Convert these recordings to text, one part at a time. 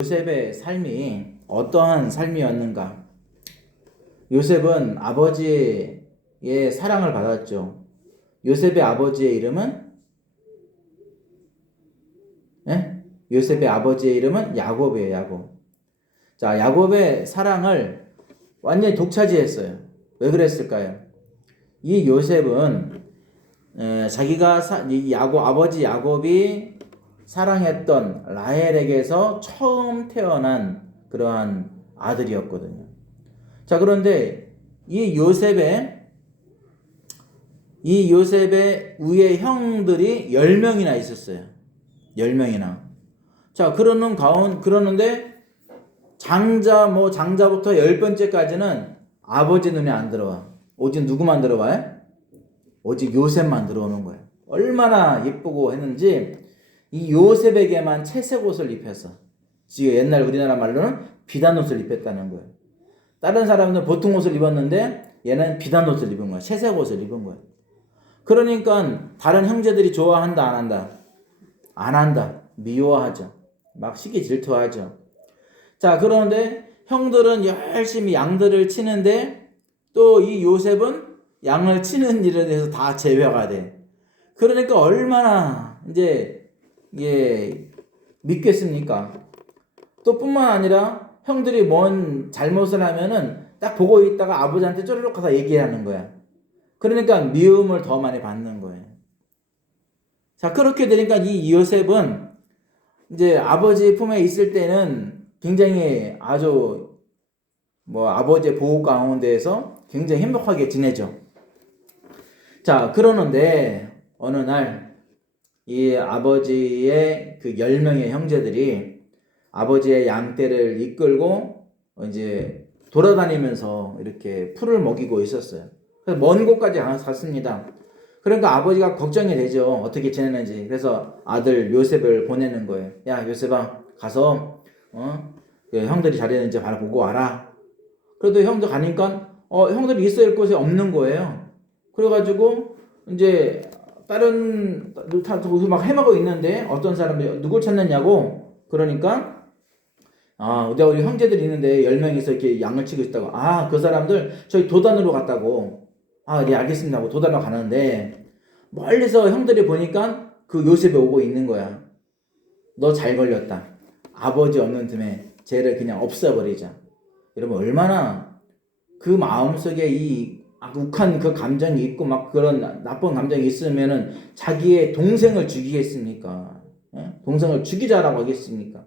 요셉의 삶이 어떠한 삶이었는가? 요셉은 아버지의 사랑을 받았죠. 요셉의 아버지의 이름은 요셉의 아버지의 이름은 야곱이에요. 야곱. 자, 야곱의 사랑을 완전히 독차지했어요. 왜 그랬을까요? 이 요셉은 자기가 이 아버지 야곱이 사랑했던 라헬에게서 처음 태어난 그러한 아들이었거든요. 자, 그런데 이 요셉의 위에 형들이 10명이나 있었어요. 10명이나. 자, 그러는데 장자부터 10번째까지는 아버지 눈에 안 들어와. 오직 누구만 들어와요? 오직 요셉만 들어오는 거예요. 얼마나 예쁘고 했는지 이 요셉에게만 채색 옷을 입혔어. 지금 옛날 우리나라 말로는 비단 옷을 입혔다는 거예요. 다른 사람들은 보통 옷을 입었는데 얘는 비단 옷을 입은 거야. 채색 옷을 입은 거야. 그러니까 다른 형제들이 좋아한다, 안 한다? 안 한다. 미워하죠. 막 시기 질투하죠. 자, 그런데 형들은 열심히 양들을 치는데 또 이 요셉은 양을 치는 일에 대해서 다 제외가 돼. 그러니까 얼마나 이제 믿겠습니까? 또 뿐만 아니라 형들이 뭔 잘못을 하면은 딱 보고 있다가 아버지한테 쪼르륵 가서 얘기하는 거야. 그러니까 미움을 더 많이 받는 거예요. 자, 그렇게 되니까 이 요셉은 이제 아버지 품에 있을 때는 굉장히 아주 아버지의 보호 가운데에서 굉장히 행복하게 지내죠. 자, 그러는데 어느 날 이 아버지의 그 10명의 형제들이 아버지의 양떼를 이끌고 이제 돌아다니면서 이렇게 풀을 먹이고 있었어요. 그래서 먼 곳까지 갔습니다. 그러니까 아버지가 걱정이 되죠. 어떻게 지내는지. 그래서 아들 요셉을 보내는 거예요. 야, 요셉아, 가서 그 형들이 잘했는지 바로 보고 와라. 그래도 형들 가니까 형들이 있어야 할 곳이 없는 거예요. 그래가지고 이제 다른 막 헤매고 있는데 어떤 사람이 누굴 찾느냐고. 그러니까 우리 형제들이 있는데 10명이서 이렇게 양을 치고 있다고. 그 사람들 저희 도단으로 갔다고. 네, 알겠습니다 하고 도단으로 가는데 멀리서 형들이 보니까 그 요셉이 오고 있는 거야. 너 잘 걸렸다. 아버지 없는 틈에 쟤를 그냥 없애버리자. 여러분, 얼마나 그 마음속에 이 욱한 그 감정이 있고 막 그런 나쁜 감정이 있으면은 자기의 동생을 죽이겠습니까? 동생을 죽이자라고 하겠습니까?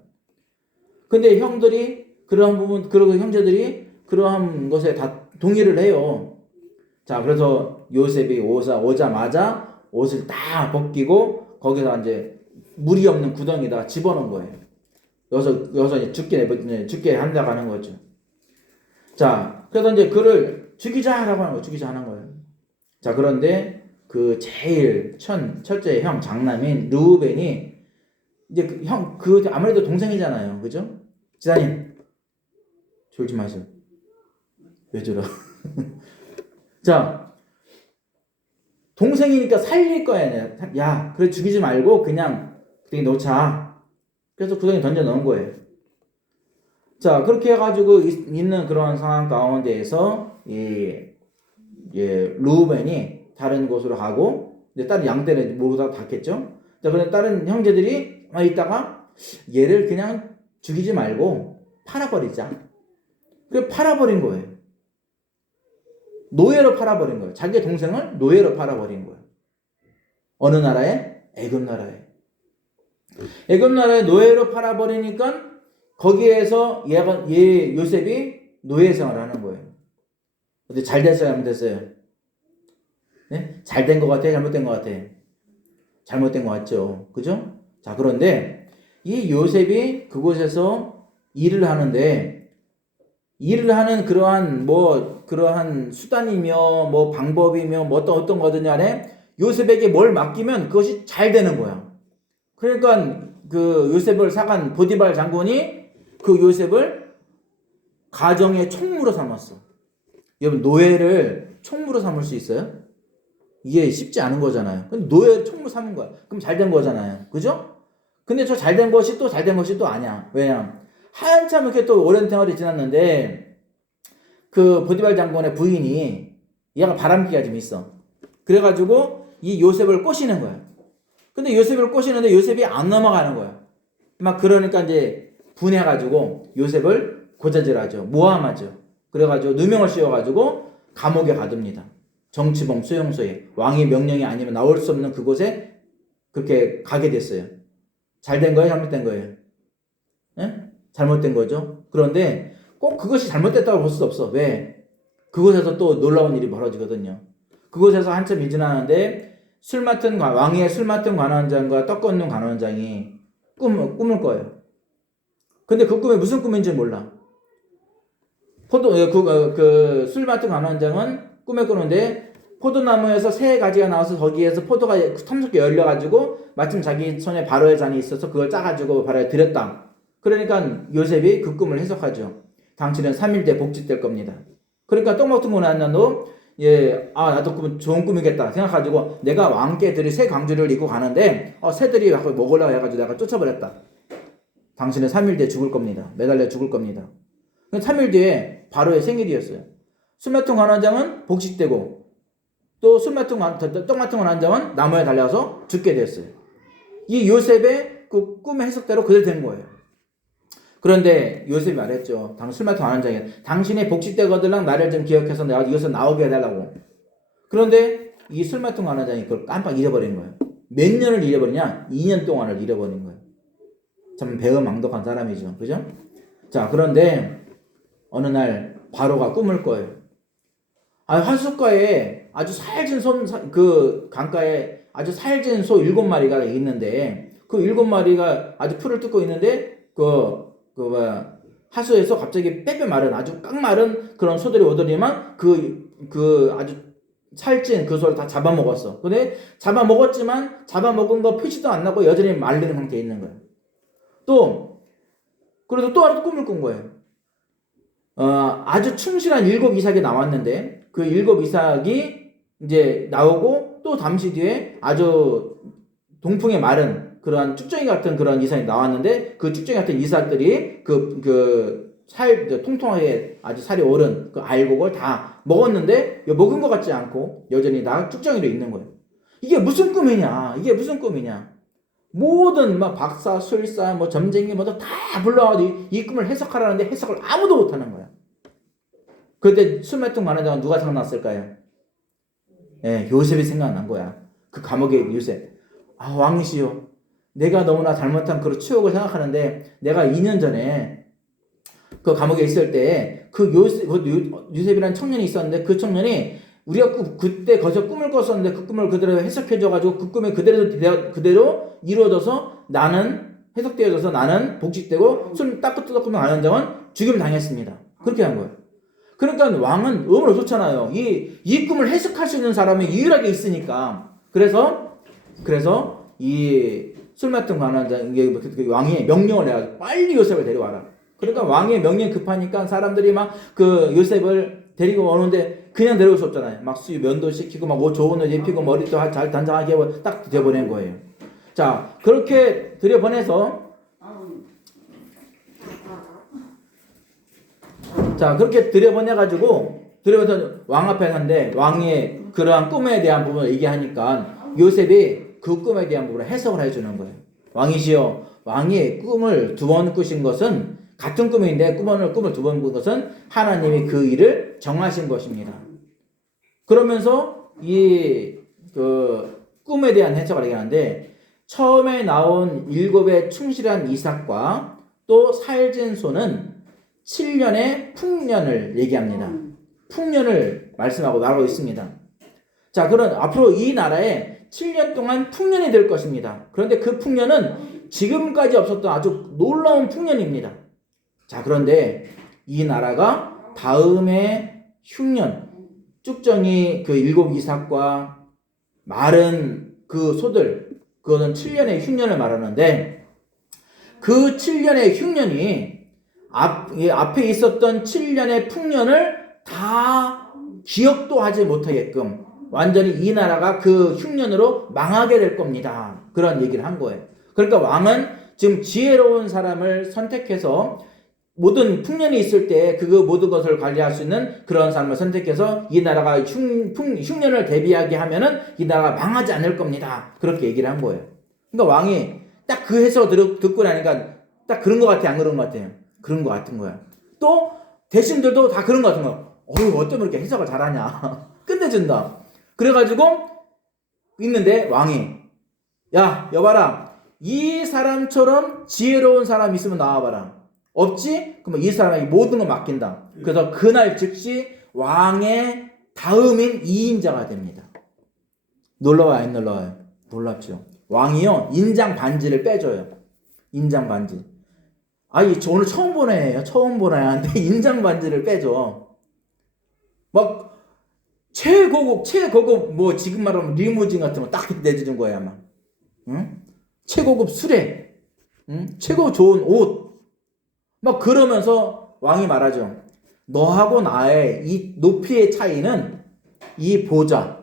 근데 그러고 형제들이 그러한 것에 다 동의를 해요. 자, 그래서 요셉이 오자마자 옷을 다 벗기고 거기서 이제 물이 없는 구덩이에다가 집어넣은 거예요. 여기서 죽게 한다고 하는 거죠. 자, 그래서 이제 그를 죽이자라고 하는 거예요. 죽이자 하는 거예요. 자, 그런데 그 제일 첫째 형 장남인 르우벤이 이제 아무래도 동생이잖아요. 그죠? 지사님, 졸지 마세요. 왜 저러? 자, 동생이니까 살릴 거야. 야, 그래 죽이지 말고 그냥 구덩이 놓자. 그래서 구덩이 던져 넣은 거예요. 자, 그렇게 해가지고 있는 그런 상황 가운데에서 르우벤이 다른 곳으로 가고 이제 다른 양떼를 모두 다 닫겠죠. 자, 그런데 다른 형제들이 있다가 얘를 그냥 죽이지 말고 팔아버리자. 그래 팔아버린 거예요. 노예로 팔아버린 거예요. 자기 동생을 노예로 팔아버린 거예요. 어느 나라에? 애굽 나라에. 애굽 나라에 노예로 팔아버리니까 거기에서 요셉이 노예 생활을 하는 거예요. 근데 잘 됐어요, 안 됐어요? 네? 잘 된 것 같아요, 잘못된 것 같아요? 잘못된 것 같죠. 그죠? 자, 그런데 이 요셉이 그곳에서 일을 하는데 일을 하는 그러한 수단이며 방법이며 어떤 거든지 간에 요셉에게 뭘 맡기면 그것이 잘 되는 거야. 그러니까 그 요셉을 사간 보디발 장군이 그 요셉을 가정의 총무로 삼았어. 여러분, 노예를 총무로 삼을 수 있어요? 이게 쉽지 않은 거잖아요. 근데 노예를 총무로 삼은 거야. 그럼 잘 된 거잖아요. 그죠? 근데 저 잘 된 것이 또 잘 된 것이 또 아니야. 왜냐? 한참 이렇게 또 오랜 생활이 지났는데 그 보디발 장군의 부인이 얘가 바람기가 좀 있어. 그래가지고 이 요셉을 꼬시는 거야. 근데 요셉을 꼬시는데 요셉이 안 넘어가는 거야. 막 그러니까 이제 분해가지고 요셉을 고자질하죠. 모함하죠. 그래가지고 누명을 씌워가지고 감옥에 가둡니다. 정치봉 수용소에 왕의 명령이 아니면 나올 수 없는 그곳에 그렇게 가게 됐어요. 잘된 거예요? 잘못된 거예요? 예? 잘못된 거죠. 그런데 꼭 그것이 잘못됐다고 볼 수 없어. 왜? 그곳에서 또 놀라운 일이 벌어지거든요. 그곳에서 한참이 지나는데 왕의 술 맡은 관원장과 떡 걷는 관원장이 꿈을 꿔요. 근데 그 꿈이 무슨 꿈인지 몰라. 술 맡은 관원장은 꿈에 꾸는데 포도나무에서 새 가지가 나와서 거기에서 포도가 탐스럽게 열려가지고 마침 자기 손에 바로의 잔이 있어서 그걸 짜가지고 바로에 드렸다. 그러니까 요셉이 그 꿈을 해석하죠. 당신은 3일 뒤에 복직될 겁니다. 그러니까 떡 먹던 관원장도 나도 꿈은 좋은 꿈이겠다 생각가지고 내가 왕께들이 새 광주를 입고 가는데 새들이 먹으려고 해가지고 내가 쫓아버렸다. 당신은 3일 뒤에 죽을 겁니다. 매달려 죽을 겁니다. 3일 뒤에 바로의 생일이었어요. 술 맡은 관원장은 복직되고 또 떡 맡은 관원장은 나무에 달려서 죽게 됐어요. 이 요셉의 그 꿈의 해석대로 그대로 된 거예요. 그런데 요셉이 말했죠. 술 맡은 관원장이 당신이 복직되거들랑 나를 좀 기억해서 내가 이것서 나오게 해달라고. 그런데 이 술 맡은 관원장이 그걸 깜빡 잃어버린 거예요. 몇 년을 잃어버리냐? 2년 동안을 잃어버린 거예요. 참 배은망덕한 사람이죠. 그죠? 자, 그런데 어느 날 바로가 꿈을 꿔요. 화숫가에 아주 살진 강가에 아주 살진 소 7마리가 있는데 그 7마리가 아주 풀을 뜯고 있는데 하수에서 갑자기 빼빼 마른 아주 깡 마른 그런 소들이 오더니만 아주 살찐 그 소를 다 잡아먹었어. 근데 잡아먹었지만 잡아먹은 거 표시도 안 나고 여전히 말린 상태에 있는 거예요. 그래도 또 하나 꿈을 꾼 거예요. 아주 충실한 7 이삭이 나왔는데 그 7 이삭이 이제 나오고 또 잠시 뒤에 아주 동풍에 마른 그러한 쭉정이 같은 그런 이삭이 나왔는데 그 쭉정이 같은 이삭들이 통통하게 아주 살이 오른 그 알곡을 다 먹었는데 먹은 것 같지 않고 여전히 쭉정이로 있는 거예요. 이게 무슨 꿈이냐? 모든 박사, 술사, 점쟁이 다 불러가지고 이 꿈을 해석하라는데 해석을 아무도 못하는 거야. 그때 술 맡은 관원장은 누가 생각났을까요? 요셉이 생각난 거야. 그 감옥의 요셉. 왕이시여, 내가 너무나 잘못한 그런 추억을 생각하는데 내가 2년 전에 그 감옥에 있을 때 요셉이라는 청년이 있었는데 그 청년이 우리가 그때 거기서 꿈을 꿨었는데 그 꿈을 그대로 해석해줘가지고 그 꿈이 그대로 이루어져서 해석되어져서 나는 복직되고 술 닦고 관원장은 죽임 당했습니다. 그렇게 한 거예요. 그러니까 왕은 의문을 좋잖아요. 이 꿈을 해석할 수 있는 사람이 유일하게 있으니까. 그래서 이 술 맡은 관원장 왕이 명령을 해가지고 빨리 요셉을 데려와라. 그러니까 왕의 명령이 급하니까 사람들이 막 그 요셉을 데리고 오는데 그냥 데려올 수 없잖아요. 막 면도 시키고 옷 좋은 옷 입히고 머리도 잘 단장하게 하고 딱 들여보낸 거예요. 자, 그렇게 들여보내서 왕 앞에 갔는데 왕의 그러한 꿈에 대한 부분을 얘기하니까 요셉이 그 꿈에 대한 부분을 해석을 해주는 거예요. 왕이시여, 왕이 꿈을 2번 꾸신 것은 같은 꿈인데 꿈을 2번 꾼 것은 하나님이 그 일을 정하신 것입니다. 그러면서 그 꿈에 대한 해석을 얘기하는데 처음에 나온 7의 충실한 이삭과 또 살진 소는 7년의 풍년을 얘기합니다. 풍년을 말하고 있습니다. 자, 그럼 앞으로 이 나라에 7년 동안 풍년이 될 것입니다. 그런데 그 풍년은 지금까지 없었던 아주 놀라운 풍년입니다. 자, 그런데 이 나라가 다음에 흉년, 쭉정이 그 7 이삭과 마른 그 소들, 그거는 7년의 흉년을 말하는데 그 7년의 흉년이 앞에 있었던 7년의 풍년을 다 기억도 하지 못하게끔 완전히 이 나라가 그 흉년으로 망하게 될 겁니다. 그런 얘기를 한 거예요. 그러니까 왕은 지금 지혜로운 사람을 선택해서 모든 풍년이 있을 때 그거 모든 것을 관리할 수 있는 그런 사람을 선택해서 이 나라가 흉년을 대비하게 하면은 이 나라가 망하지 않을 겁니다. 그렇게 얘기를 한 거예요. 그러니까 왕이 딱 그 해석을 듣고 나니까 딱 그런 것 같아, 안 그런 것 같아요? 그런 것 같은 거야. 또 대신들도 다 그런 것 같은 거야. 어쩌면 이렇게 해석을 잘하냐. 끝내준다. 그래가지고 있는데 왕이 야, 여봐라. 이 사람처럼 지혜로운 사람 있으면 나와봐라. 없지? 그러면 이 사람에게 모든 걸 맡긴다. 그래서 그날 즉시 왕의 다음인 2인자가 됩니다. 놀라워요, 안 놀라워요? 놀랍죠. 왕이요, 인장 반지를 빼줘요. 인장 반지. 저 오늘 처음 보는 애예요. 처음 보는 애한테 인장 반지를 빼줘. 막 최고급 뭐 지금 말하면 리무진 같은 거 딱 내주는 거야 아마. 응? 최고급 수레, 응? 최고 좋은 옷. 막 그러면서 왕이 말하죠. 너하고 나의 이 높이의 차이는 이 보좌,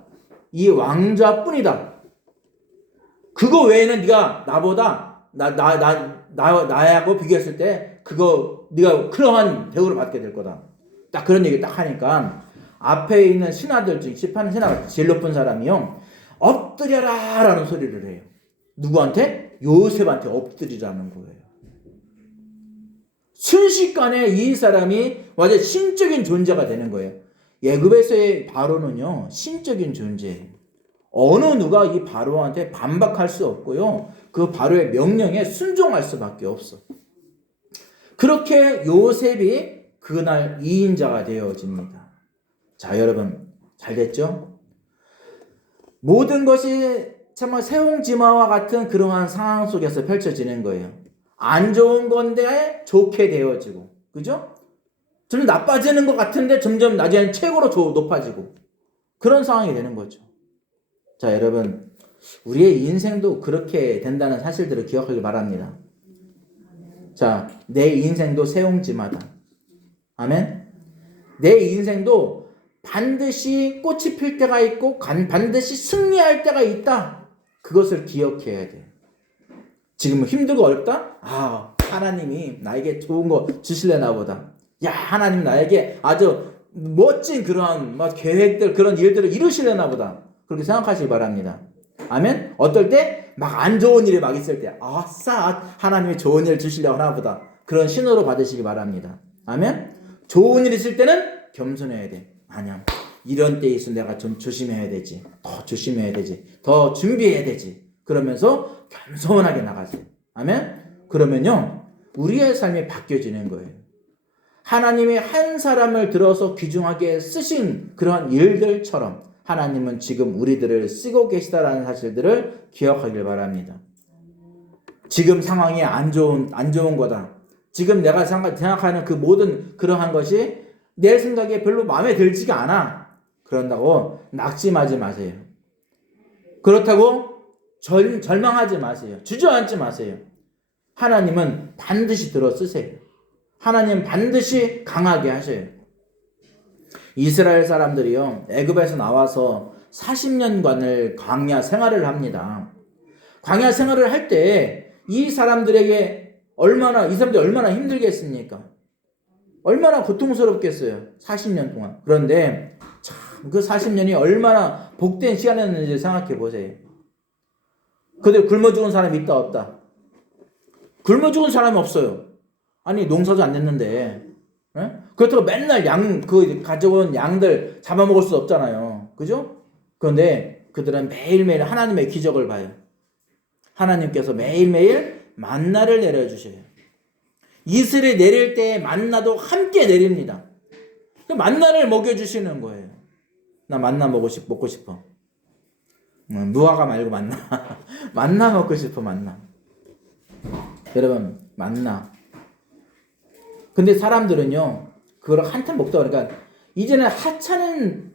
이 왕좌뿐이다. 그거 외에는 네가 나보다 나하고 비교했을 때 그거 네가 그러한 대우를 받게 될 거다. 딱 그런 얘기 딱 하니까 앞에 있는 신하들 중 시판 신하가 제일 높은 사람이요. 엎드려라 라는 소리를 해요. 누구한테? 요셉한테 엎드리라는 거예요. 순식간에 이 사람이 완전 신적인 존재가 되는 거예요. 애굽에서의 바로는요, 신적인 존재예요. 어느 누가 이 바로한테 반박할 수 없고요. 그 바로의 명령에 순종할 수밖에 없어. 그렇게 요셉이 그날 2인자가 되어집니다. 자, 여러분 잘 됐죠? 모든 것이 정말 세옹지마와 같은 그러한 상황 속에서 펼쳐지는 거예요. 안 좋은 건데 좋게 되어지고, 그죠? 좀 나빠지는 것 같은데 점점 나중에는 최고로 높아지고 그런 상황이 되는 거죠. 자, 여러분 우리의 인생도 그렇게 된다는 사실들을 기억하길 바랍니다. 자, 내 인생도 세옹지마다. 아멘? 내 인생도 반드시 꽃이 필 때가 있고 반드시 승리할 때가 있다. 그것을 기억해야 돼. 지금 힘들고 어렵다? 하나님이 나에게 좋은 거 주실래나 보다. 야, 하나님 나에게 아주 멋진 그런 계획들, 그런 일들을 이루실래나 보다. 그렇게 생각하시기 바랍니다. 아멘? 어떨 때 막 안 좋은 일이 막 있을 때 아싸, 하나님이 좋은 일 주시려고 하나 보다. 그런 신호로 받으시기 바랍니다. 아멘? 좋은 일 있을 때는 겸손해야 돼. 아니야, 이런 때에 있어 내가 좀 조심해야 되지. 더 조심해야 되지. 더 준비해야 되지. 그러면서 겸손하게 나가세요. 아멘? 그러면요, 우리의 삶이 바뀌어지는 거예요. 하나님이 한 사람을 들어서 귀중하게 쓰신 그런 일들처럼 하나님은 지금 우리들을 쓰고 계시다라는 사실들을 기억하길 바랍니다. 지금 상황이 안 좋은 거다. 지금 내가 생각하는 그 모든 그러한 것이 내 생각에 별로 마음에 들지가 않아. 그런다고 낙심하지 마세요. 그렇다고 절망하지 마세요. 주저앉지 마세요. 하나님은 반드시 들어 쓰세요. 하나님 반드시 강하게 하셔요. 이스라엘 사람들이요, 애굽에서 나와서 40년간을 광야 생활을 합니다. 광야 생활을 할 때 이 사람들이 얼마나 힘들겠습니까? 얼마나 고통스럽겠어요. 40년 동안. 그런데 참 그 40년이 얼마나 복된 시간이었는지 생각해 보세요. 근데 굶어 죽은 사람이 있다 없다? 굶어 죽은 사람이 없어요. 아니, 농사도 안 됐는데. 에? 그렇다고 맨날 가져온 양들 잡아먹을 수 없잖아요. 그죠? 그런데 그들은 매일매일 하나님의 기적을 봐요. 하나님께서 매일매일 만나를 내려주셔요. 이슬이 내릴 때 만나도 함께 내립니다. 만나를 먹여주시는 거예요. 나 만나 먹고 싶어. 무화과 말고 만나. 만나 먹고 싶어, 만나. 여러분, 만나. 근데 사람들은요, 그걸 한참 먹다 보니까 이제는 하찮은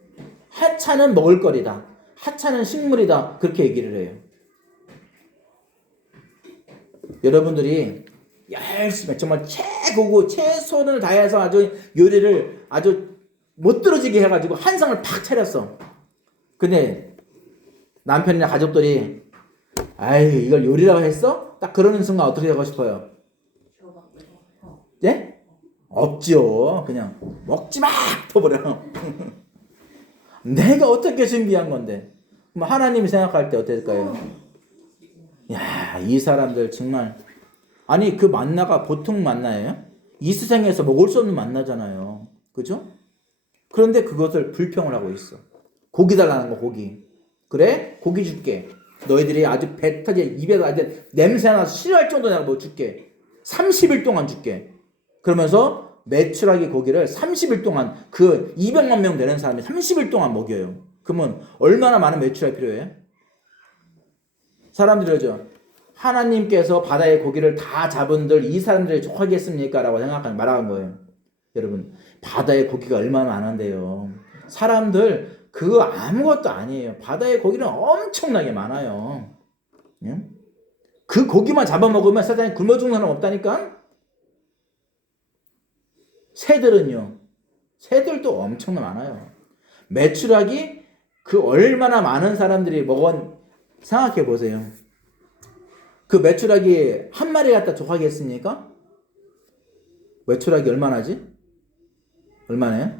먹을거리다. 하찮은 식물이다. 그렇게 얘기를 해요. 여러분들이 열심히 정말 최선을 다해서 아주 요리를 아주 못들어지게 해가지고 한 상을 팍 차렸어. 근데 남편이나 가족들이 이걸 요리라고 했어? 딱 그러는 순간 어떻게 하고 싶어요? 예? 없죠. 그냥 먹지 마! 터버려. 내가 어떻게 준비한 건데. 그럼 하나님이 생각할 때 어떨까요? 야, 이 사람들 정말. 아니, 그 만나가 보통 만나예요? 이 세상에서 먹을 수 없는 만나잖아요. 그죠? 그런데 그것을 불평을 하고 있어. 고기 달라는 거, 고기. 그래? 고기 줄게. 너희들이 아주 배 터져, 입에서 아주 냄새나서 싫어할 정도 내가 뭐 줄게. 30일 동안 줄게. 그러면서 메추라기 고기를 30일 동안 그 200만 명 되는 사람이 30일 동안 먹여요. 그러면 얼마나 많은 메추라기 필요해요? 사람들이 그러죠. 하나님께서 바다의 고기를 다 잡은들 이 사람들이 족하겠습니까? 라고 생각하면 말하는 거예요. 여러분, 바다의 고기가 얼마나 많은데요. 사람들 그거 아무것도 아니에요. 바다의 고기는 엄청나게 많아요. 예? 그 고기만 잡아먹으면 세상에 굶어 죽는 사람 없다니까? 새들은요. 새들도 엄청 많아요. 메추라기 그 얼마나 많은 사람들이 먹은 생각해 보세요. 그 메추라기 한 마리 갖다 족하겠습니까? 메추라기 얼마나지? 얼마나요?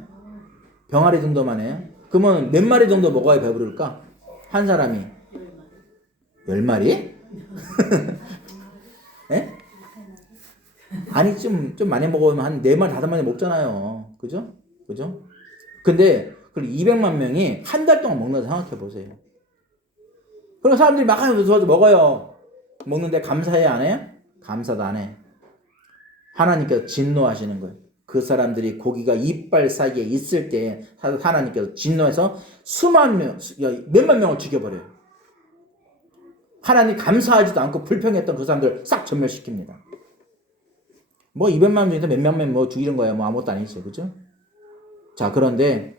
병아리 정도만 해요? 그러면 몇 마리 정도 먹어야 배부를까? 한 사람이 10마리? 예? 아니 좀 많이 먹으면 한 4마리 5마리 먹잖아요. 그죠? 그죠? 근데 그 200만 명이 한 달 동안 먹는다 생각해 보세요. 그럼 사람들이 막 하면서 먹어요. 먹는데 감사해 안 해요? 감사도 안 해. 하나님께서 진노하시는 거예요. 그 사람들이 고기가 이빨 사이에 있을 때 하나님께서 진노해서 수만 명, 몇만 명을 죽여버려요. 하나님 감사하지도 않고 불평했던 그 사람들 싹 전멸시킵니다. 뭐 200만 명 중에서 몇만 명 뭐 죽이는 거예요. 뭐 아무것도 아니죠. 그죠? 자, 그런데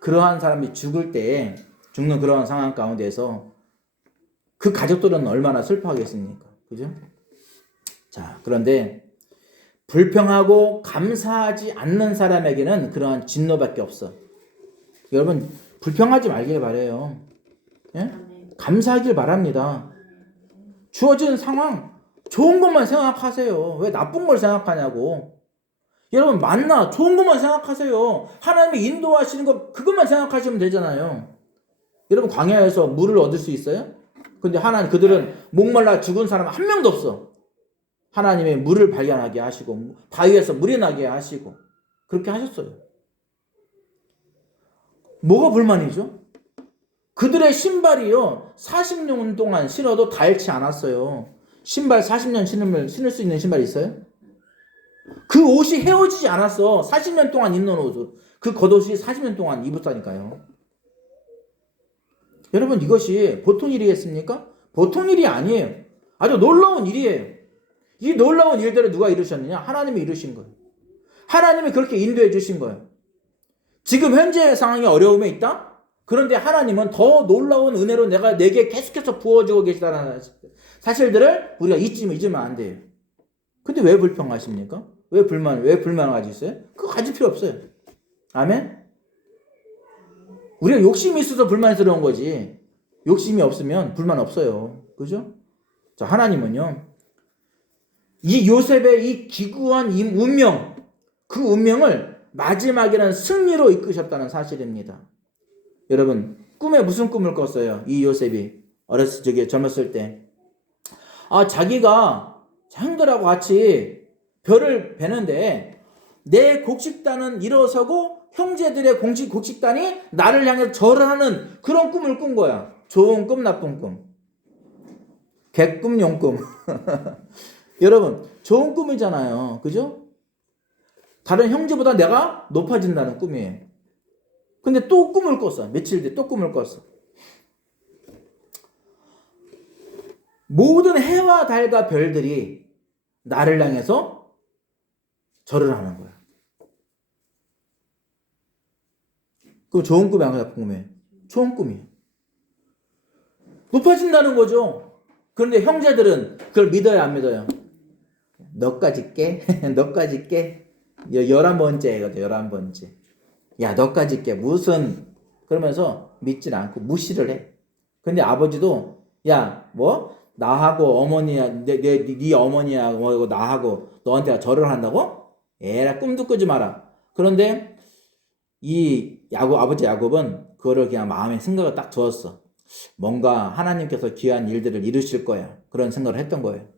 그러한 사람이 죽을 때 죽는 그러한 상황 가운데서 그 가족들은 얼마나 슬퍼하겠습니까? 그죠? 자, 그런데 불평하고 감사하지 않는 사람에게는 그러한 진노밖에 없어. 여러분, 불평하지 말길 바래요. 예? 감사하길 바랍니다. 주어진 상황, 좋은 것만 생각하세요. 왜 나쁜 걸 생각하냐고. 여러분, 만나, 좋은 것만 생각하세요. 하나님이 인도하시는 거, 그것만 생각하시면 되잖아요. 여러분, 광야에서 물을 얻을 수 있어요? 근데 하나님, 그들은 목말라 죽은 사람 한 명도 없어. 하나님의 물을 발견하게 하시고 바위에서 물이 나게 하시고 그렇게 하셨어요. 뭐가 불만이죠? 그들의 신발이요 40년 동안 신어도 닳지 않았어요. 신발 40년 신을 수 있는 신발이 있어요? 그 옷이 헤어지지 않았어. 40년 동안 입는 옷을. 그 겉옷이 40년 동안 입었다니까요. 여러분, 이것이 보통 일이겠습니까? 보통 일이 아니에요. 아주 놀라운 일이에요. 이 놀라운 일들을 누가 이루셨느냐? 하나님이 이루신 거예요. 하나님이 그렇게 인도해 주신 거예요. 지금 현재 상황이 어려움에 있다? 그런데 하나님은 더 놀라운 은혜로 내게 계속해서 부어주고 계시다는 사실들을 우리가 잊으면 안 돼요. 근데 왜 불평하십니까? 왜 불만 가지고 있어요? 그거 가질 필요 없어요. 아멘? 우리가 욕심이 있어서 불만스러운 거지. 욕심이 없으면 불만 없어요. 그죠? 자, 하나님은요. 이 요셉의 이 기구한 운명, 그 운명을 마지막에는 승리로 이끄셨다는 사실입니다. 여러분, 꿈에 무슨 꿈을 꿨어요? 이 요셉이 젊었을 때. 자기가 형들하고 같이 별을 베는데 내 곡식단은 일어서고 형제들의 곡식단이 나를 향해 절을 하는 그런 꿈을 꾼 거야. 좋은 꿈, 나쁜 꿈. 개꿈, 용꿈. 여러분, 좋은 꿈이잖아요. 그죠? 다른 형제보다 내가 높아진다는 꿈이에요. 근데 또 꿈을 꿨어. 며칠 뒤에 또 꿈을 꿨어. 모든 해와 달과 별들이 나를 향해서 절을 하는 거야. 그럼 좋은 꿈이 아니라 나쁜 꿈이에요? 좋은 꿈이에요. 높아진다는 거죠. 그런데 형제들은 그걸 믿어요, 안 믿어요? 너까지 깨? 너까지 깨? 11번째거든, 11번째. 야, 너까지 깨. 무슨, 그러면서 믿질 않고 무시를 해. 근데 아버지도, 야, 뭐? 나하고 어머니야, 네 어머니야, 나하고 너한테 절을 한다고? 에라 꿈도 꾸지 마라. 그런데 이 아버지 야곱은 그거를 그냥 마음에 생각을 딱 두었어. 뭔가 하나님께서 귀한 일들을 이루실 거야. 그런 생각을 했던 거예요.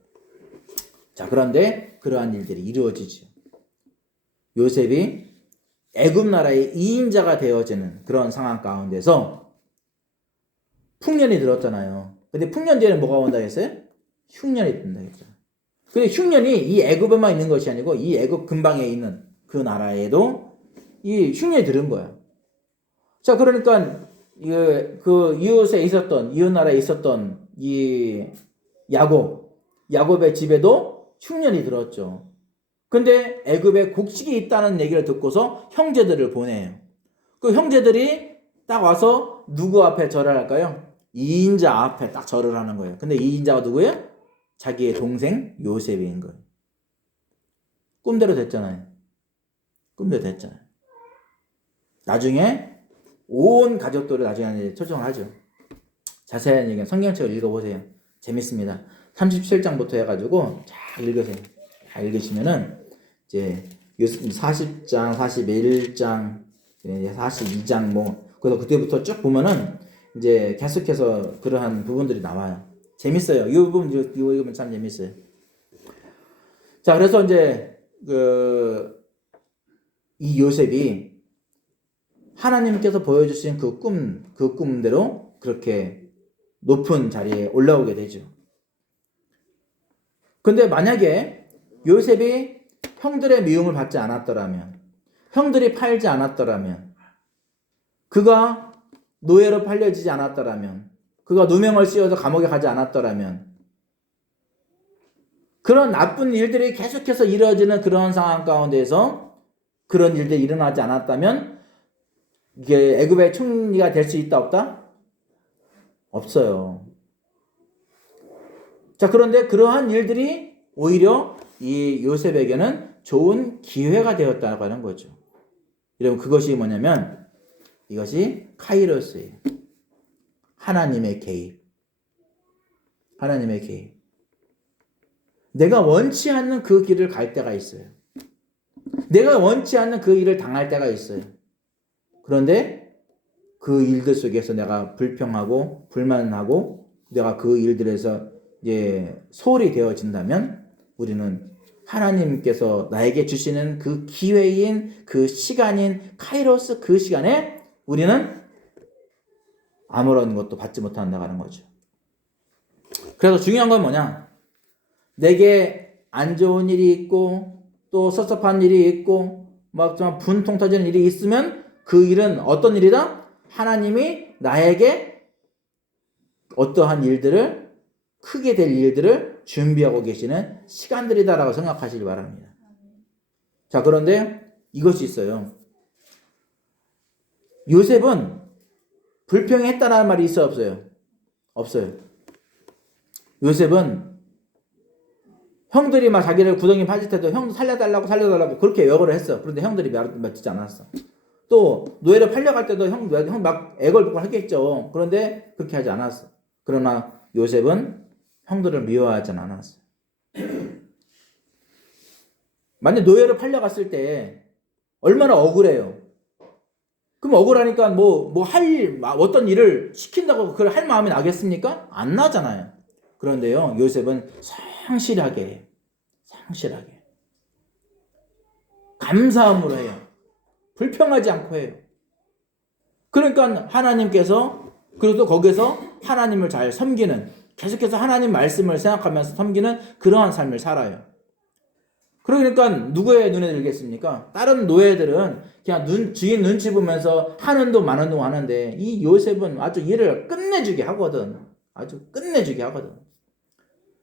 자, 그런데 그러한 일들이 이루어지죠. 요셉이 애굽 나라의 2인자가 되어지는 그런 상황 가운데서 풍년이 들었잖아요. 근데 풍년 뒤에는 뭐가 온다 했어요? 흉년이 든다 했잖아요. 근데 흉년이 이 애굽에만 있는 것이 아니고 이 애굽 근방에 있는 그 나라에도 이 흉년이 들은 거야. 자, 그러니까 그 이웃에 있었던 이웃 나라에 있었던 이 야곱의 집에도 흉년이 들었죠. 근데 애굽에 곡식이 있다는 얘기를 듣고서 형제들을 보내요. 그 형제들이 딱 와서 누구 앞에 절을 할까요? 이인자 앞에 딱 절을 하는 거예요. 근데 이인자가 누구예요? 자기의 동생 요셉인 거예요. 꿈대로 됐잖아요. 꿈대로 됐잖아요. 나중에 온 가족들을 나중에 초청을 하죠. 자세한 얘기는 성경책을 읽어보세요. 재밌습니다. 37장부터 해가지고 잘 읽으세요. 잘 읽으시면은 이제 40장, 41장, 42장 뭐 그래서 그때부터 쭉 보면은 이제 계속해서 그러한 부분들이 나와요. 재밌어요. 이 부분 읽으면 참 재밌어요. 자, 그래서 이제 이 요셉이 하나님께서 보여주신 그 꿈대로 그렇게 높은 자리에 올라오게 되죠. 근데 만약에 요셉이 형들의 미움을 받지 않았더라면, 형들이 팔지 않았더라면, 그가 노예로 팔려지지 않았더라면, 그가 누명을 씌워서 감옥에 가지 않았더라면, 그런 나쁜 일들이 계속해서 이루어지는 그런 상황 가운데에서 그런 일들이 일어나지 않았다면 이게 애굽의 총리가 될 수 있다 없다? 없어요. 자, 그런데 그러한 일들이 오히려 이 요셉에게는 좋은 기회가 되었다고 하는 거죠. 여러분, 그것이 뭐냐면 이것이 카이로스예요. 하나님의 개입. 하나님의 개입. 내가 원치 않는 그 길을 갈 때가 있어요. 내가 원치 않는 그 일을 당할 때가 있어요. 그런데 그 일들 속에서 내가 불평하고 불만하고 내가 그 일들에서 소홀히 되어진다면 우리는 하나님께서 나에게 주시는 그 기회인 그 시간인 카이로스 그 시간에 우리는 아무런 것도 받지 못한다는 거죠. 그래서 중요한 건 뭐냐? 내게 안 좋은 일이 있고 또 섭섭한 일이 있고 막 좀 분통 터지는 일이 있으면 그 일은 어떤 일이다? 하나님이 나에게 어떠한 일들을 크게 될 일들을 준비하고 계시는 시간들이다라고 생각하시기 바랍니다. 자, 그런데 이것이 있어요. 요셉은 불평했다는 말이 있어요, 없어요? 없어요. 요셉은 형들이 막 자기를 구덩이 빠질 때도 형 살려달라고 그렇게 요구를 했어. 그런데 형들이 믿지 않았어. 또 노예로 팔려갈 때도 형 막 애걸복걸 하겠죠. 그런데 그렇게 하지 않았어. 그러나 요셉은 형들을 미워하진 않았어. 만약 노예로 팔려갔을 때 얼마나 억울해요. 그럼 억울하니까 어떤 일을 시킨다고 그걸 할 마음이 나겠습니까? 안 나잖아요. 그런데요, 요셉은 성실하게 감사함으로 해요. 불평하지 않고 해요. 그러니까 하나님께서 그래도 거기서 하나님을 잘 섬기는 계속해서 하나님 말씀을 생각하면서 섬기는 그러한 삶을 살아요. 그러니까 누구의 눈에 들겠습니까? 다른 노예들은 그냥 주인 눈치 보면서 하는 돈 많은 돈 하는데 이 요셉은 아주 일을 끝내주게 하거든. 아주 끝내주게 하거든.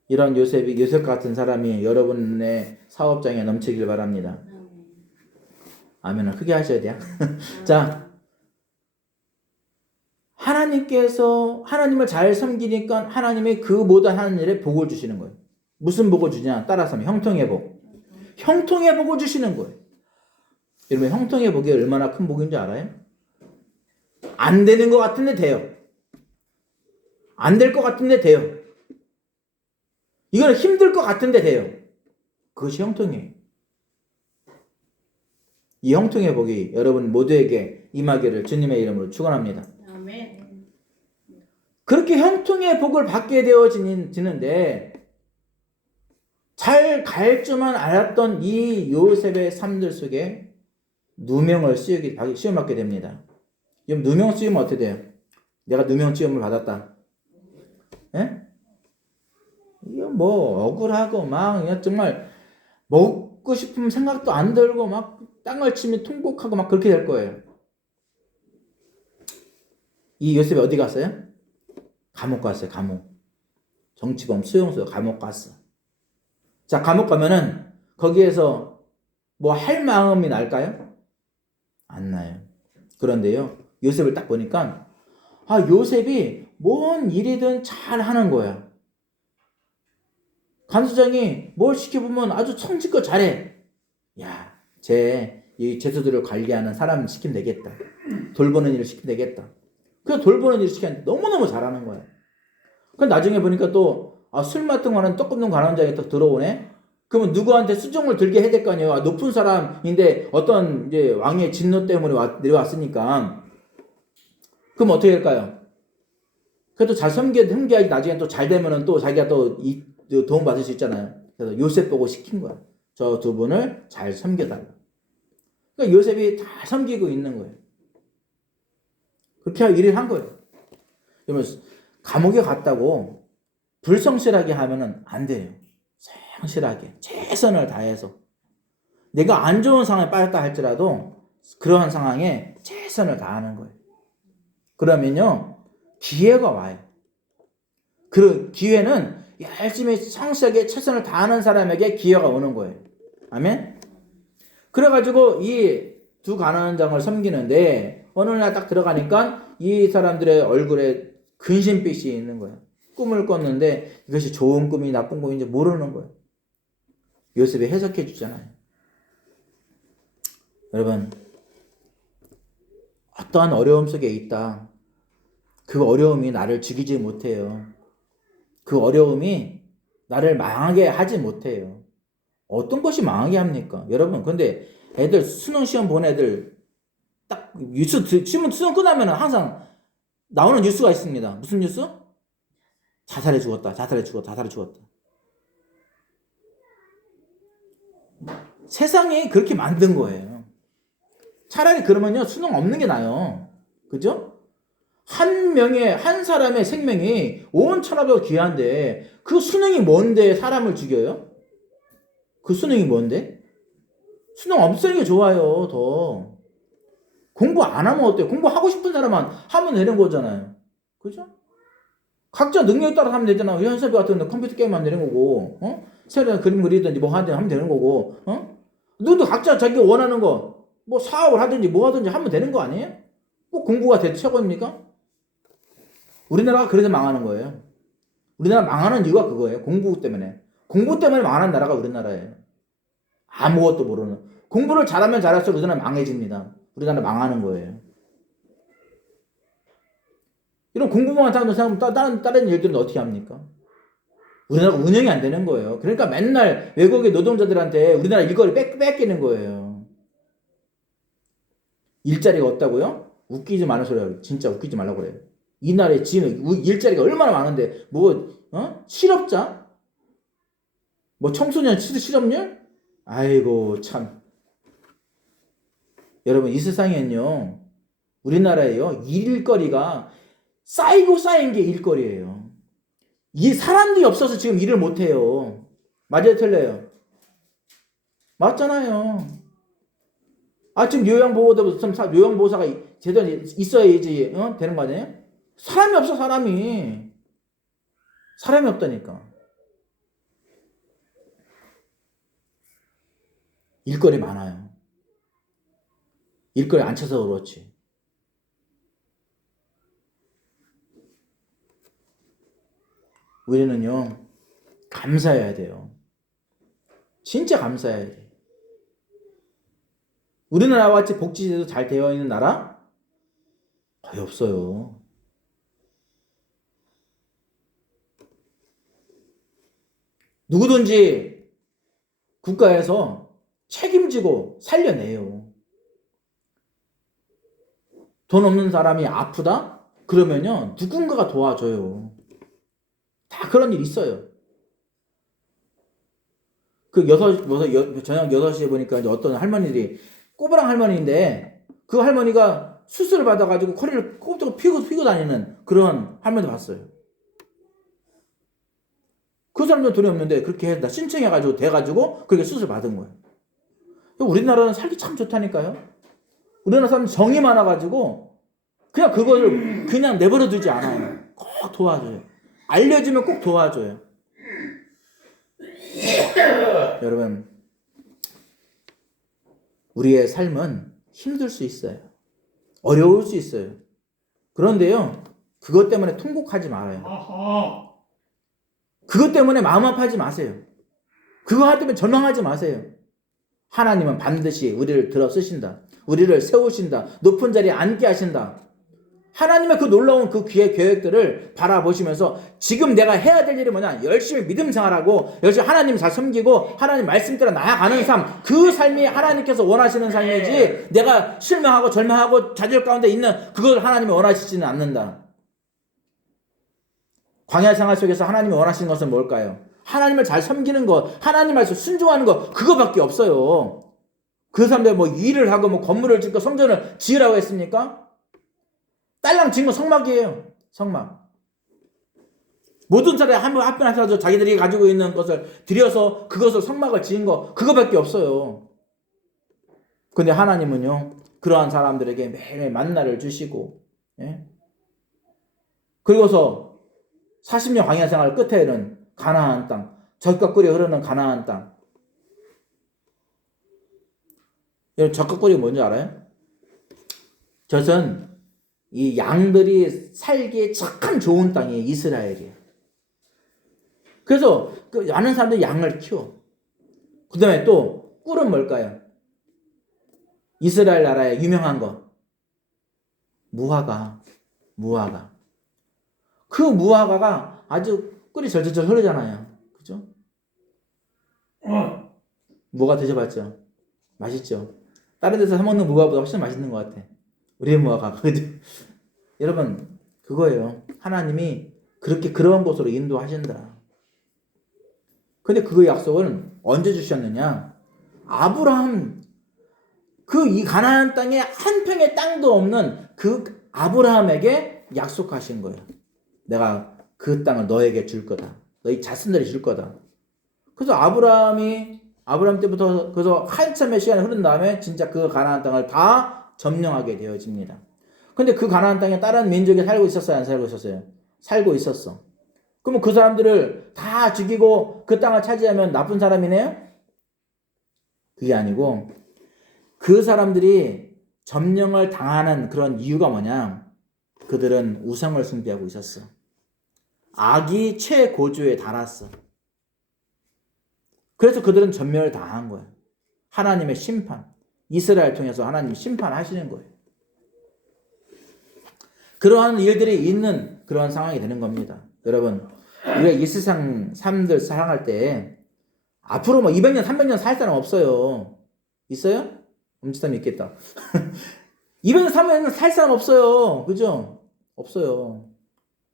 이런 요셉 같은 사람이 여러분의 사업장에 넘치길 바랍니다. 아멘을 크게 하셔야 돼요. 자, 하나님께서 하나님을 잘 섬기니까 하나님이 그 모든 하는 일에 복을 주시는 거예요. 무슨 복을 주냐? 따라서 형통의 복. 형통의 복을 주시는 거예요. 여러분, 형통의 복이 얼마나 큰 복인 줄 알아요? 안 되는 것 같은데 돼요. 안 될 것 같은데 돼요. 이거는 힘들 것 같은데 돼요. 그것이 형통이에요. 이 형통의 복이 여러분 모두에게 임하기를 주님의 이름으로 축원합니다. 아멘. 그렇게 형통의 복을 받게 되어지는데 잘 갈 줄만 알았던 이 요셉의 삶들 속에 누명을 씌움받게 됩니다. 누명 씌우면 어떻게 돼요? 내가 누명 씌움을 받았다. 예? 이거 뭐 억울하고 막 그냥 정말 먹고 싶으면 생각도 안 들고 막 땅을 치면 통곡하고 막 그렇게 될 거예요. 이 요셉이 어디 갔어요? 감옥 갔어요. 감옥. 정치범 수용소 감옥 갔어. 자, 감옥 가면은 거기에서 뭐 할 마음이 날까요? 안 나요. 그런데요, 요셉을 딱 보니까 요셉이 뭔 일이든 잘 하는 거야. 간수장이 뭘 시켜보면 아주 성실껏 잘해. 야, 이 제수들을 관리하는 사람 시키면 되겠다. 돌보는 일을 시키면 되겠다. 그래서 돌보는 일을 시키는데 너무너무 잘하는 거야. 근데 나중에 보니까 또 술 맡은 거는 떡 굽는 관원장이 또 들어오네. 그러면 누구한테 수종을 들게 해야 될 거 아니에요. 높은 사람인데 어떤 이제 왕의 진노 때문에 내려왔으니까. 그럼 어떻게 될까요? 그래도 잘 섬겨야지 나중에 또 잘 되면은 또 자기가 또 도움 받을 수 있잖아요. 그래서 요셉 보고 시킨 거야. 저 두 분을 잘 섬겨달라. 그러니까 요셉이 다 섬기고 있는 거예요. 그렇게 일을 한 거예요. 그러면 감옥에 갔다고 불성실하게 하면은 안 돼요. 성실하게 최선을 다해서 내가 안 좋은 상황에 빠졌다 할지라도 그러한 상황에 최선을 다하는 거예요. 그러면요 기회가 와요. 그 기회는 열심히 성실하게 최선을 다하는 사람에게 기회가 오는 거예요. 아멘. 그래가지고 이 두 가난장을 섬기는데 어느 날 딱 들어가니까 이 사람들의 얼굴에 근심빛이 있는 거예요. 꿈을 꿨는데 이것이 좋은 꿈이 나쁜 꿈인지 모르는 거예요. 요셉이 해석해 주잖아요. 여러분, 어떠한 어려움 속에 있다. 그 어려움이 나를 죽이지 못해요. 그 어려움이 나를 망하게 하지 못해요. 어떤 것이 망하게 합니까? 여러분, 근데 애들 수능 시험 본 애들 딱 뉴스 수능 끝나면 항상 나오는 뉴스가 있습니다. 무슨 뉴스? 자살해 죽었다. 자살해 죽었다. 자살해 죽었다. 세상이 그렇게 만든 거예요. 차라리 그러면요 수능 없는 게 나아요. 그죠? 한 사람의 생명이 온 천하보다 귀한데 그 수능이 뭔데 사람을 죽여요? 그 수능이 뭔데? 수능 없애는 게 좋아요. 더 공부 안 하면 어때요? 공부하고 싶은 사람만 하면 되는 거잖아요. 그죠? 각자 능력에 따라 하면 되잖아. 현섭이 같은 거 컴퓨터 게임 하면 되는 거고, 새로운 그림 그리든지 뭐 하면 되는 거고, 누구도 각자 자기 원하는 거, 뭐 사업을 하든지 뭐 하든지 하면 되는 거 아니에요? 꼭 공부가 최고입니까? 우리나라가 그래서 망하는 거예요. 우리나라 망하는 이유가 그거예요. 공부 때문에. 공부 때문에 망하는 나라가 우리나라예요. 아무것도 모르는. 공부를 잘하면 잘할수록 우리나라 망해집니다. 우리나라 망하는 거예요. 이런 공부만 하는 사람 다른 일들은 어떻게 합니까? 우리나라가 운영이 안 되는 거예요. 그러니까 맨날 외국의 노동자들한테 우리나라 일거리 뺏기는 거예요. 일자리가 없다고요? 웃기지 말는 소리야. 진짜 웃기지 말라고 그래요. 이 나라에 지금 일자리가 얼마나 많은데 실업자? 뭐 청소년 실업률? 아이고 참. 여러분 이 세상에는요. 우리나라에요. 일거리가 쌓이고 쌓인 게 일거리예요. 이 사람들이 없어서 지금 일을 못해요. 맞아요, 틀려요? 맞잖아요. 지금 요양보호사가 제대로 있어야지 되는 거 아니에요? 사람이 없어, 사람이 없다니까. 일거리 많아요. 일거리 안 쳐서 그렇지. 우리는요, 감사해야 돼요. 진짜 감사해야 돼. 우리나라와 같이 복지제도 잘 되어 있는 나라? 거의 없어요. 누구든지 국가에서 책임지고 살려내요. 돈 없는 사람이 아프다? 그러면요, 누군가가 도와줘요. 다 그런 일 있어요. 저녁 6시에 보니까 이제 어떤 할머니들이, 꼬부랑 할머니인데, 그 할머니가 수술을 받아가지고 허리를 꼼짝 피고 다니는 그런 할머니도 봤어요. 그 사람들은 돈이 없는데 그렇게 해서 신청해가지고 돼가지고 그렇게 수술 받은 거예요. 우리나라는 살기 참 좋다니까요. 우리나라 사람 정이 많아가지고 그냥 그거를 그냥 내버려 두지 않아요. 꼭 도와줘요. 알려주면 꼭 도와줘요. 여러분, 우리의 삶은 힘들 수 있어요. 어려울 수 있어요. 그런데요, 그것 때문에 통곡하지 말아요. 그것 때문에 마음 아파하지 마세요. 그거 할 때문에 절망하지 마세요. 하나님은 반드시 우리를 들어 쓰신다. 우리를 세우신다. 높은 자리에 앉게 하신다. 하나님의 그 놀라운 그 귀의 계획들을 바라보시면서 지금 내가 해야 될 일이 뭐냐? 열심히 믿음 생활하고 열심히 하나님 잘 섬기고 하나님 말씀대로 나아가는 삶, 그 삶이 하나님께서 원하시는 삶이지 내가 실망하고 절망하고 좌절 가운데 있는 그걸 하나님이 원하시지는 않는다. 광야 생활 속에서 하나님이 원하시는 것은 뭘까요? 하나님을 잘 섬기는 것, 하나님 말씀 순종하는 것, 그거밖에 없어요. 그 사람들 뭐 일을 하고 뭐 건물을 짓고 성전을 지으라고 했습니까? 딸랑 지은 건 성막이에요. 성막. 모든 사람이 한편 하셔서 자기들이 가지고 있는 것을 들여서 그것을 성막을 지은 거, 그거밖에 없어요. 근데 하나님은요, 그러한 사람들에게 매일 만나를 주시고, 예? 그리고서 40년 광야 생활 끝에는 가나안 땅, 젖과 꿀이 흐르는 가나안 땅. 여러분, 젖과 꿀이 뭔지 알아요? 젖은 이 양들이 살기에 참 좋은 땅이에요. 이스라엘이에요. 그래서 그 많은 사람들이 양을 키워. 그 다음에 또 꿀은 뭘까요? 이스라엘 나라의 유명한 거. 무화과. 그 무화과가 아주 꿀이 절절절 흐르잖아요. 그죠? 무화과 드셔봤죠? 맛있죠? 다른 데서 사먹는 무화과보다 훨씬 맛있는 것 같아. 우리의 무화과. 여러분, 그거예요. 하나님이 그렇게 그런 곳으로 인도하신다. 근데 그 약속은 언제 주셨느냐? 아브라함, 그 이 가나안 땅에 한 평의 땅도 없는 그 아브라함에게 약속하신 거예요. 내가 그 땅을 너에게 줄 거다. 너희 자손들이 줄 거다. 그래서 아브라함 때부터 그래서 한참의 시간이 흐른 다음에 진짜 그 가나안 땅을 다 점령하게 되어집니다. 근데 그 가나안 땅에 다른 민족이 살고 있었어요? 안 살고 있었어요? 살고 있었어. 그러면 그 사람들을 다 죽이고 그 땅을 차지하면 나쁜 사람이네요? 그게 아니고 그 사람들이 점령을 당하는 그런 이유가 뭐냐? 그들은 우상을 숭배하고 있었어. 악이 최고조에 달았어. 그래서 그들은 전멸을 당한 거야. 하나님의 심판. 이스라엘 통해서 하나님이 심판하시는 거예요. 그러한 일들이 있는 그런 상황이 되는 겁니다. 여러분, 우리가 이 세상 사람들 사랑할 때 앞으로 뭐 200년, 300년 살 사람 없어요. 있어요? 엄지삼이 있겠다. 200년, 300년 살 사람 없어요. 그죠? 없어요.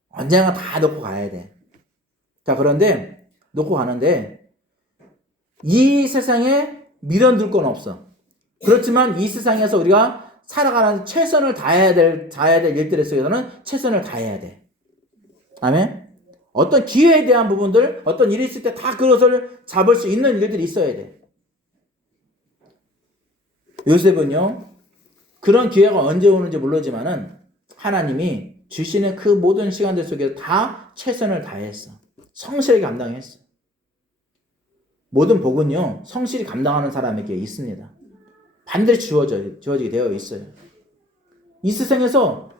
언젠가 다 놓고 가야 돼. 자, 그런데 놓고 가는데 이 세상에 미련둘 건 없어. 그렇지만 이 세상에서 우리가 살아가는 최선을 다해야 될 일들 속에서는 최선을 다해야 돼. 아멘? 어떤 기회에 대한 부분들, 어떤 일이 있을 때 다 그것을 잡을 수 있는 일들이 있어야 돼. 요셉은요, 그런 기회가 언제 오는지 모르지만은 하나님이 주시는 그 모든 시간들 속에서 다 최선을 다했어. 성실하게 감당했어. 모든 복은요, 성실히 감당하는 사람에게 있습니다. 반드시 주어지게 되어 있어요. 이 세상에서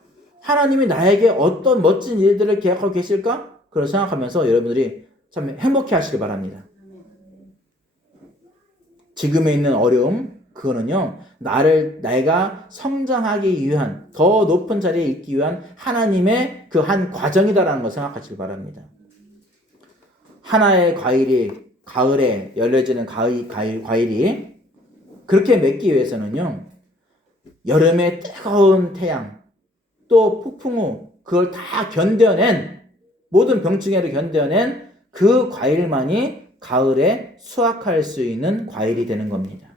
하나님이 나에게 어떤 멋진 일들을 계획하고 계실까? 그걸 생각하면서 여러분들이 참 행복해 하시길 바랍니다. 지금에 있는 어려움, 그거는요, 내가 성장하기 위한, 더 높은 자리에 있기 위한 하나님의 그 한 과정이다라는 걸 생각하시길 바랍니다. 하나의 과일이, 가을에 열려지는 과일이 그렇게 맺기 위해서는요, 여름의 뜨거운 태양, 또 폭풍 후 그걸 다 견뎌낸 모든 병충해를 견뎌낸 그 과일만이 가을에 수확할 수 있는 과일이 되는 겁니다.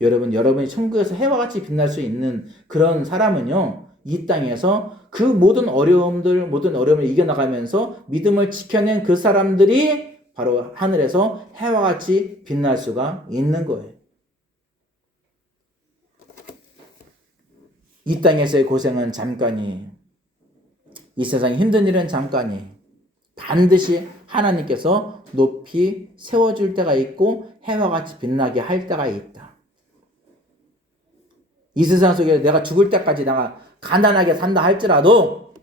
여러분이 천국에서 해와 같이 빛날 수 있는 그런 사람은요, 이 땅에서 그 모든 어려움을 이겨나가면서 믿음을 지켜낸 그 사람들이 바로 하늘에서 해와 같이 빛날 수가 있는 거예요. 이 땅에서의 고생은 잠깐이에요. 이 세상의 힘든 일은 잠깐이에요. 반드시 하나님께서 높이 세워줄 때가 있고 해와 같이 빛나게 할 때가 있다. 이 세상 속에 내가 죽을 때까지 내가 가난하게 산다 할지라도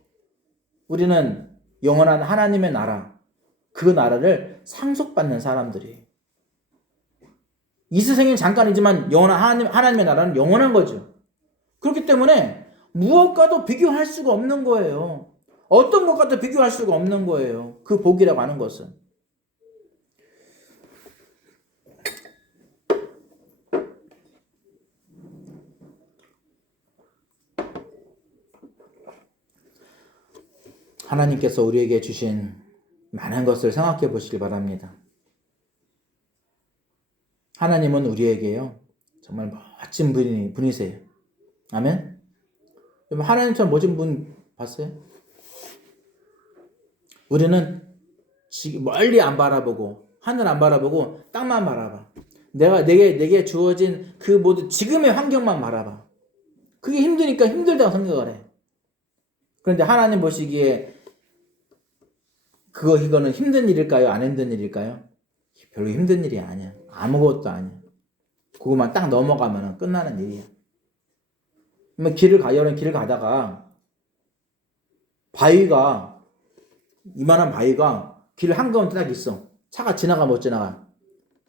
우리는 영원한 하나님의 나라, 그 나라를 상속받는 사람들이에요. 이 세상은 잠깐이지만 영원한 하나님의 나라는 영원한 거죠. 그렇기 때문에 무엇과도 비교할 수가 없는 거예요. 어떤 것과도 비교할 수가 없는 거예요. 그 복이라고 하는 것은. 하나님께서 우리에게 주신 많은 것을 생각해 보시기 바랍니다. 하나님은 우리에게요, 정말 멋진 분이세요. 아멘? 하나님처럼 멋진 분 봤어요? 우리는 멀리 안 바라보고, 하늘 안 바라보고, 땅만 바라봐. 내게 주어진 그 모든 지금의 환경만 바라봐. 그게 힘드니까 힘들다고 생각을 해. 그런데 하나님 보시기에 이거는 힘든 일일까요? 안 힘든 일일까요? 별로 힘든 일이 아니야. 아무것도 아니야. 그거만 딱 넘어가면 끝나는 일이야. 여러분 길을 가다가 이만한 바위가 길 한가운데 딱 있어. 차가 지나가 못 지나가?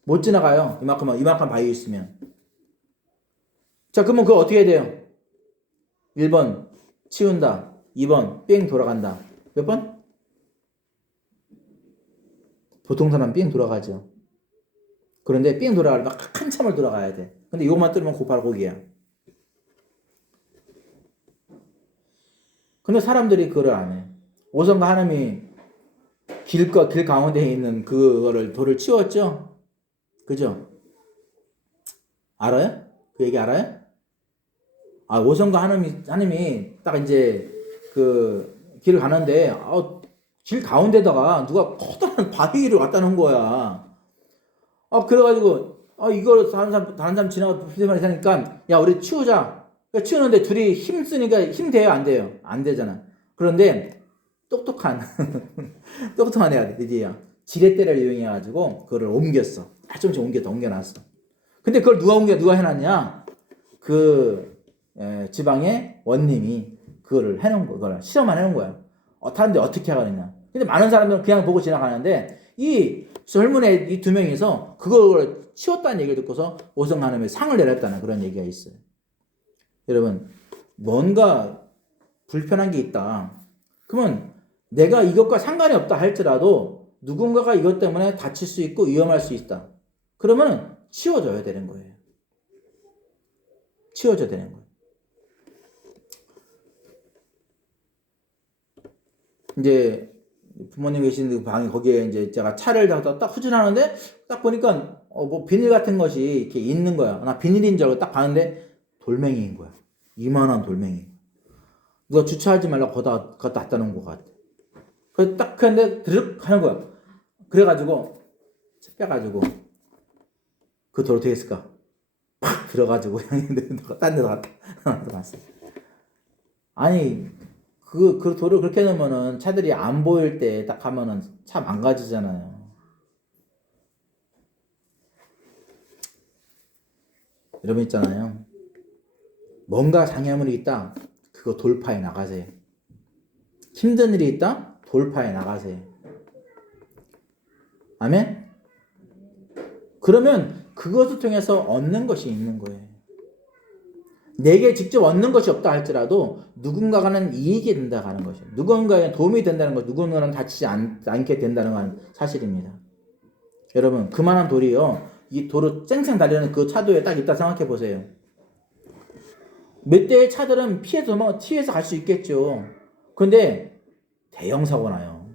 못 지나가요. 이만큼 바위 있으면. 자, 그러면 그거 어떻게 해야 돼요? 1번 치운다. 2번 삥 돌아간다. 몇 번? 보통 사람 삥 돌아가죠. 그런데 삥 돌아가려면 한참을 돌아가야 돼. 근데 이것만 뚫으면 곧바로 거기야. 근데 사람들이 그걸 안 해. 오성과 하나님이 길 가운데에 있는 돌을 치웠죠? 그죠? 알아요? 그 얘기 알아요? 오성과 하나님이 딱 이제 길을 가는데, 길 가운데다가 누가 커다란 바위를 갖다 놓은 거야. 그래가지고, 이걸 다른 사람 지나가니까, 야, 우리 치우자. 그러니까 치우는데 둘이 힘쓰니까 힘 돼요? 안 돼요? 안 되잖아. 그런데, 똑똑한 애가 드디어 지렛대를 이용해가지고, 그거를 옮겼어. 조금씩 옮겨놨어. 근데 그걸 누가 해놨냐? 지방의 원님이 그거를 해놓은 거, 그걸 실험만 해놓은 거야. 다른데 어떻게 하겠냐. 근데 많은 사람들은 그냥 보고 지나가는데, 이 젊은 애 이 두 명이서 그걸 치웠다는 얘기를 듣고서 오성 하나님의 상을 내렸다는 그런 얘기가 있어요. 여러분, 뭔가 불편한 게 있다. 그러면 내가 이것과 상관이 없다 할지라도 누군가가 이것 때문에 다칠 수 있고 위험할 수 있다. 그러면 치워줘야 되는 거예요. 치워줘야 되는 거예요. 이제 부모님 계신 그 방이 거기에 이제 제가 차를 딱 후진하는데 딱 보니까 뭐 비닐 같은 것이 이렇게 있는 거야. 나 비닐인 줄 알고 딱 봤는데 돌멩이인 거야. 이만한 돌멩이. 누가 주차하지 말라고 거기다 갖다 놓은 것 같아. 그래서 딱 했는데 드륵 하는 거야. 그래가지고 빼가지고 그 돌 어떻게 했을까? 팍 들어가지고 딴 데로 갔어. 아니 그 돌을 그렇게 놓으면은 차들이 안 보일 때 딱 하면은 차 망가지잖아요. 여러분 있잖아요. 뭔가 장애물이 있다. 그거 돌파해 나가세요. 힘든 일이 있다. 돌파해 나가세요. 아멘? 그러면 그것을 통해서 얻는 것이 있는 거예요. 내게 직접 얻는 것이 없다 할지라도 누군가가는 이익이 된다고 하는 것이에요. 누군가에 도움이 된다는 것, 누군가는 다치지 않게 된다는 건 사실입니다. 여러분, 그만한 돌이요. 이 돌을 쌩쌩 달리는 그 차도에 딱 있다 생각해 보세요. 몇 대의 차들은 피해서 갈 수 있겠죠. 근데 대형 사고 나요.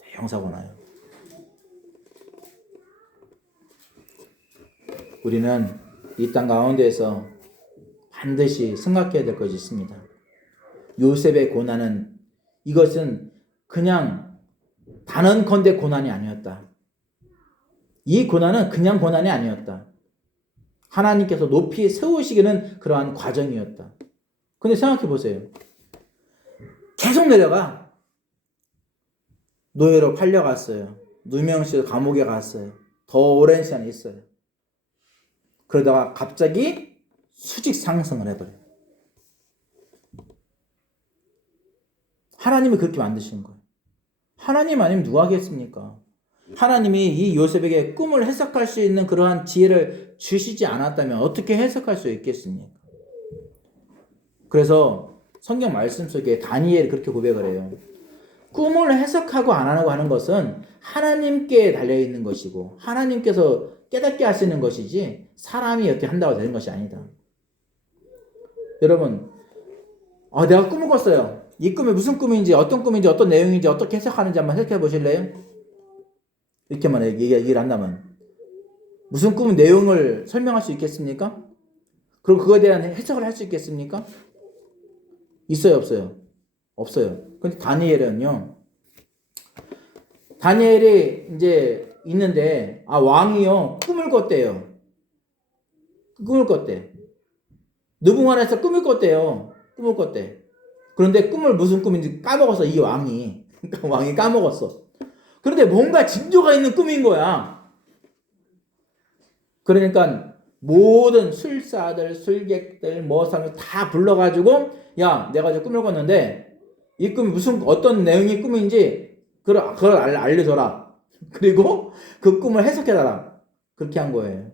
대형 사고 나요. 우리는 이 땅 가운데에서 반드시 생각해야 될 것이 있습니다. 요셉의 고난은, 이것은 그냥 단언컨대 고난이 아니었다. 이 고난은 그냥 고난이 아니었다. 하나님께서 높이 세우시기는 그러한 과정이었다. 근데 생각해 보세요. 계속 내려가. 노예로 팔려갔어요. 누명실 감옥에 갔어요. 더 오랜 시간 있어요. 그러다가 갑자기 수직 상승을 해버려요. 하나님이 그렇게 만드신 거예요. 하나님 아니면 누가 하겠습니까? 하나님이 이 요셉에게 꿈을 해석할 수 있는 그러한 지혜를 주시지 않았다면 어떻게 해석할 수 있겠습니까? 그래서 성경 말씀 속에 다니엘이 그렇게 고백을 해요. 꿈을 해석하고 안 하고 하는 것은 하나님께 달려있는 것이고 하나님께서 깨닫게 하시는 것이지 사람이 이렇게 한다고 되는 것이 아니다. 여러분, 내가 꿈을 꿨어요. 이 꿈이 무슨 꿈인지, 어떤 꿈인지, 어떤 내용인지, 어떻게 해석하는지 한번 해석해 보실래요? 이렇게만 얘기를 한다면 무슨 꿈 내용을 설명할 수 있겠습니까? 그럼 그거에 대한 해석을 할 수 있겠습니까? 있어요, 없어요? 없어요. 근데 다니엘은요, 다니엘이 이제 있는데 왕이요 꿈을 꿨대요. 꿈을 꿨대. 느부갓네살 꿈을 꿨대요. 꿈을 꿨대. 그런데 꿈을 무슨 꿈인지 까먹었어. 이 왕이. 그러니까 왕이 까먹었어. 그런데 뭔가 징조가 있는 꿈인 거야. 그러니까 모든 술사들, 술객들, 사람들 다 불러가지고 야, 내가 이제 꿈을 꿨는데 이 꿈이 무슨 어떤 내용의 꿈인지 그걸 알려줘라. 그리고 그 꿈을 해석해달라. 그렇게 한 거예요.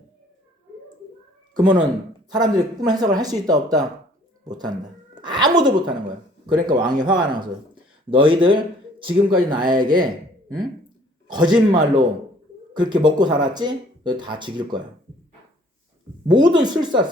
그러면은 사람들이 꿈을 해석을 할 수 있다 없다? 못한다. 아무도 못하는 거야. 그러니까 왕이 화가 나서 너희들 지금까지 나에게 거짓말로 그렇게 먹고 살았지? 너희 다 죽일 거야. 모든 술사